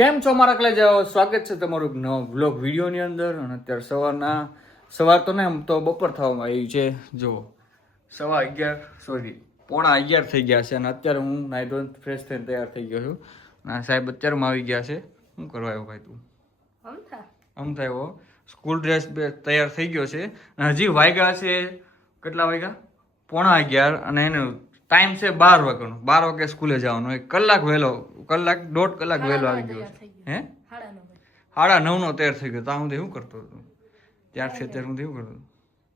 કેમ છો મારા કલેજાઓ? સ્વાગત છે તમારું નવા વ્લોગ વિડીયોની અંદર. અને અત્યારે સવાર તો ને એમ તો બપોર થવામાં આવ્યું છે. જો 11:15 થઈ ગયા છે અને અત્યારે હું નાઈ ધોઈને ફ્રેશ થઈને તૈયાર થઈ ગયો છું. અને સાહેબ અત્યારમાં આવી ગયા છે. શું કરવા આવ્યો ભાઈ તું? અમથા એવો સ્કૂલ ડ્રેસ તૈયાર થઈ ગયો છે અને હજી વાગ્યા છે કેટલા વાગ્યા? 11:15 અને એનો ટાઈમ છે 12 વાગ્યાનો. 12 વાગે સ્કૂલે જવાનો. 1 કલાક વહેલો, દોઢ કલાક વહેલો આવી ગયો છે. હે 9:30 નો તૈયાર થઈ ગયો. ત્યાં સુધી શું કરતો હતો? ત્યારથી અત્યાર સુધી શું કરતો?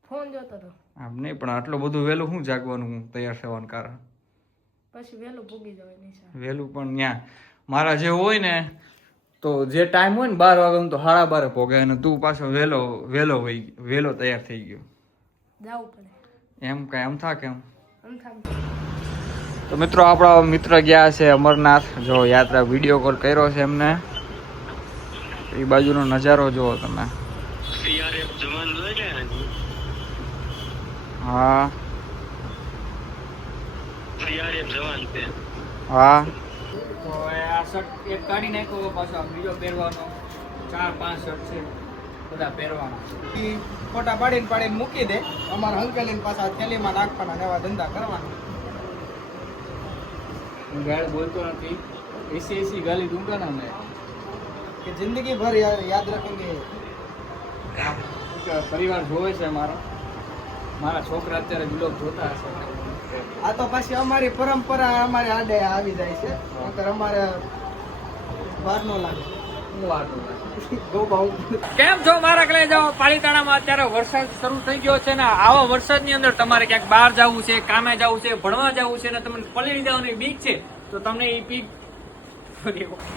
ફોન જોતો હતો. આમ નહીં, પણ આટલું બધું વહેલું શું જાગવાનું તૈયાર થવાનું કારણ? પછી વહેલું પૂગી જવાય નિશાળ. વહેલું પણ ત્યાં મારા જે હોય ને તો જે ટાઈમ હોય ને 12 વાગ્યાનો તો 12:30 પોગે અને તું પાછો વહેલો તૈયાર થઈ ગયો. જાવું પડે એમ કાંઈ આમ થા કેમ? અમથામ તો મિત્રો આપણા મિત્ર ગયા છે અમરનાથ. જો યાત્રા વિડીયો કોલ કર્યો છે એમને. એ બાજુનો નજારો જુઓ તમે. હા હા તો આ શર્ટ એક કાઢી નાખ્યો, પાછો બીજો પહેરવાનો. 4-5 શર્ટ છે બધા પહેરવાના. ફોટા પાડીને મૂકી દે. અમારા અંકલ પાછા થેલીમાં નાખવાના ને એવા ધંધા કરવાના. હું ગાળ બોલતો નથી. એસી ગાલી દૂંગા ના મેં કે જિંદગી ભર યાદ રखेंगे. પરિવાર જોવે છે મારા છોકરા અત્યારે બ્લોગ જોતા હશે. આ તો પછી અમારી પરંપરા અમારે આડે આવી જાય છે. નકર અમારે વાર નો લાગે. કેમ છો મારા કલે જાઓ? પાલીતાણામાં અત્યારે વરસાદ શરૂ થઈ ગયો છે ને આવા વરસાદની અંદર તમારે ક્યાંક બહાર જવું છે, કામે જવું છે, ભણવા જવું છે ને તમને પલળી જવાની બીક છે તો તમને એ બીક.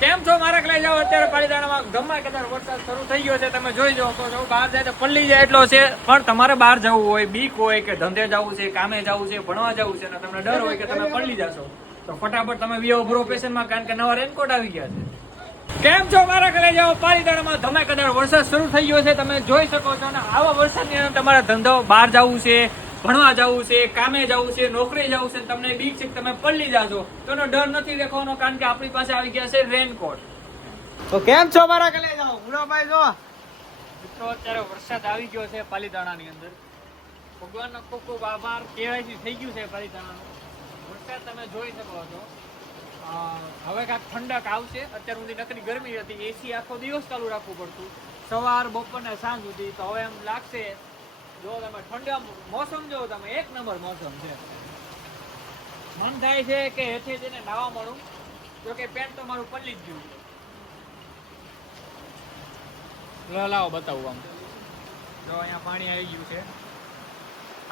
કેમ છો મારા કલે જાઓ? અત્યારે પાલીતાણામાં ધમાકેદાર વરસાદ શરૂ થઈ ગયો છે. તમે જોઈ જાઓ તો બહાર જાય તો પલળી જાય એટલો છે. પણ તમારે બહાર જવું હોય, બીક હોય કે ધંધે જવું છે, કામે જવું છે, ભણવા જવું છે ને તમને ડર હોય કે તમે પલળી જશો તો ફટાફટ તમે વિયો પ્રોફેશનમાં, કારણ કે નવા રેનકોટ આવી ગયા છે. કેમ છો મારા ઘરે જાઓ? પાલીતાણામાં ધમાકેદાર વરસાદ શરૂ થઈ ગયો છે. તમે જોઈ શકો છો ને આવા વરસાદની અંદર તમારા ધંધો, બહાર જવું છે, ભણવા જવું છે, કામે જવું છે, નોકરી જવું છે, તમને બીક છે કે તમે પલળી જાશો તો એનો ડર નથી દેખાવાનો, કારણ કે આપણી પાસે આવી ગયા છે રેનકોટ. તો કેમ છો મારા કલે જાઓ? ગુડાભાઈ જો મિત્રો અત્યારે વરસાદ આવી ગયો છે પાલીતાણાની અંદર. ભગવાનનો ખૂબ ખૂબ આભાર. કેવાયસી થઈ ગયું છે પાલીતાણાનું. વરસાદ તમે જોઈ શકો છો. હવે કાંઈક ઠંડક આવશે. અત્યાર સુધી નકરી ગરમી હતી. એસી આખો દિવસ ચાલુ રાખવું પડતું, સવાર બપોર ને સાંજ સુધી. તો હવે એમ લાગશે, જો તમે ઠંડા મોસમ જો તમે, 1 નંબર મોસમ છે. મન થાય છે કે હેઠે જઈને નાવા મળું, જો કે પેન્ટ તો મારું પલળી જ ગયું. લાવો બતાવું આમ. જો અહીંયા પાણી આવી ગયું છે.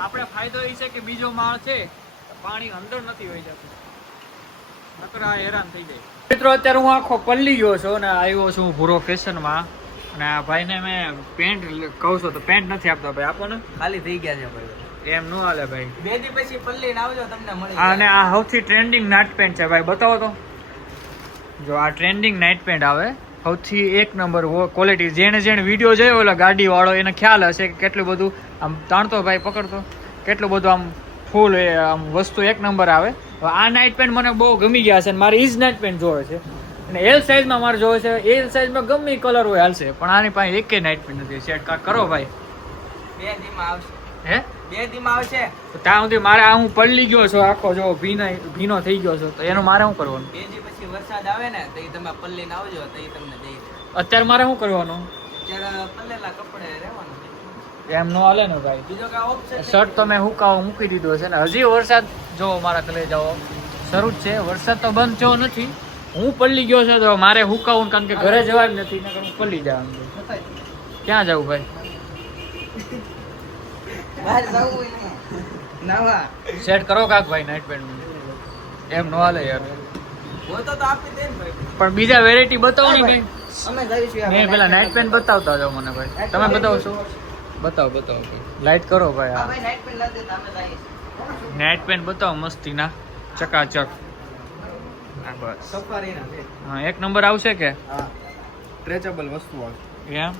આપણે ફાયદો એ છે કે બીજો માળ છે, પાણી અંદર નથી હોઈ જતું. હેરાન થઈ જાય. મિત્રો અત્યારે હું આખો પલ્લી ગયો છું ને આવ્યો છું ભૂરો ફેશનમાં. અને આ ભાઈને મેં પેન્ટ કહું છું તો પેન્ટ નથી આપતો. ભાઈ આપો ને, ખાલી થઈ ગયા છે ભાઈ. એમ ન હાલે ભાઈ. 2 દી પછી પલ્લીને આવજો, તમને મળી અને આ સૌથી ટ્રેન્ડિંગ નાઇટ પેન્ટ છે ભાઈ. બતાવો તો. જો આ ટ્રેન્ડિંગ નાઇટ પેન્ટ આવે, સૌથી 1 નંબર ક્વોલિટી. જેણે વિડીયો જોયો ઓલા ગાડી વાળો એને ખ્યાલ હશે કે કેટલું બધું આમ તાણતો ભાઈ પકડતો, કેટલું બધું આમ ફૂલ આમ વસ્તુ 1 નંબર આવે. આ નાઇટ પેન્ટ મને બહુ ગમી ગયા છે. મારે ઈ જ નાઇટ પેન્ટ જોવે છે અને એલ સાઇઝમાં મારે જોવે છે. એલ સાઇઝમાં ગમે કલર હોય હાલશે, પણ આની પાસે એકે નાઇટ પેન્ટ નથી. સેટ કરો ભાઈ. 2 દીમાં આવશે. હે 2 દીમાં આવશે. તો ત્યાં સુધી મારે આ હું પલળી ગયો છું આખો, જો ભીનો થઈ ગયો છું, તો એનું મારે શું કરવાનું? 2 દી પછી વરસાદ આવે ને તો તમે પલ્લીને આવજો તો તમને દઈ. અત્યારે મારે શું કરવાનું? ત્યારે પલ્લેલા કપડે રહેવાનું. એમ નો હાલે ને ભાઈ. બીજો કાંઈ ઓપ્શન શર્ટ તો મેં હુકાવો મૂકી દીધો છે ને હજી વરસાદ જો મારા કલે જાઓ શરૂ જ છે. વરસાદ તો બંધ થયો નથી. હું પલળી ગયો છે તો મારે હુકાવું, કારણ કે ઘરે જવા જ નથી, નકર હું પલળી જવાનું. ક્યાં જવું ભાઈ? બહાર જવું નવા સેટ કરો કાક ભાઈ નાઇટ પેન્ટ. એમ નો હાલે યાર. હોય તો આપી દે ને ભાઈ. પણ બીજા વેરાયટી બતાવો ને કઈ. અમે જઈશું. મેં પેલા નાઇટ પેન્ટ બતાવતા જાઓ મને ભાઈ. તમે બતાવશો? બતાવો લાઈટ કરો ભાઈ. હા ભાઈ નાઈટ પેન્ટ લાદે તમે જઈશું. નાઇટ પેન્ટ બતાવો મસ્તીના, ચકાચક. હા બસ સફારીના છે. હા 1 નંબર આવશે કે? હા સ્ટ્રેચેબલ વસ્તુ આવશે. એમ?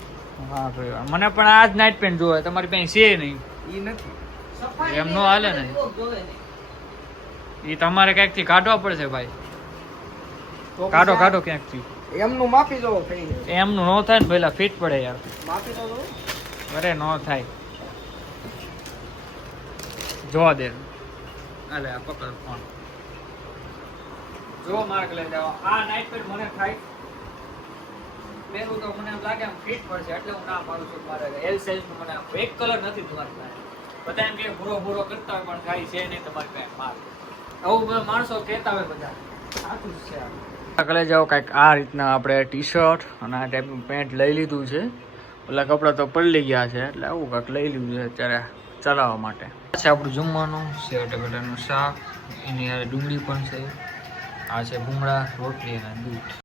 હા ભાઈ મને પણ આ જ નાઇટ પેન્ટ જોવે. તમારી પાસે છે નહીં? ઈ નથી. એમ નો હાલે ને. એ તમારે ક્યાંકથી કાઢવા પડશે ભાઈ. કાઢો ક્યાંકથી. એમનું માપી દો થઈ જાય. એમનું ન થાય ને પેલા ફિટ પડે યાર. માપી દો તો. અરે ન થાય. જોવા દે. અલે આ પકડ ફોન. જો માર્ક લઈ જાઓ. આ નાઈટ પેન્ટ મને થાય. પહેરું તો મને એમ લાગે આમ ફિટ પડશે એટલે હું ના પાડું છું. મારે એલ સાઈઝ નું મને એક કલર નથી તમારી પાસે. બધા એમ કે ભૂરો કરતા હોય પણ કાંઈ છે નહીં તમારી પાસે માલ. આવું બધા માણસો કહેતા હોય બધા. સાચું જ છે આ. કલે જાઓ કાંઈક આ રીતના આપણે ટી શર્ટ અને આ ટાઈપનું પેન્ટ લઈ લીધું છે. ઓલા કપડાં તો પલળી ગયા છે એટલે આવું કાંઈક લઈ લીધું છે અત્યારે ચલાવવા માટે. આ છે આપણું જમવાનું. સેવ ટમેટાનું શાક, એની હારે ડુંગળી પણ છે. આ છે ભૂંગળા, રોટલી અને દૂધ.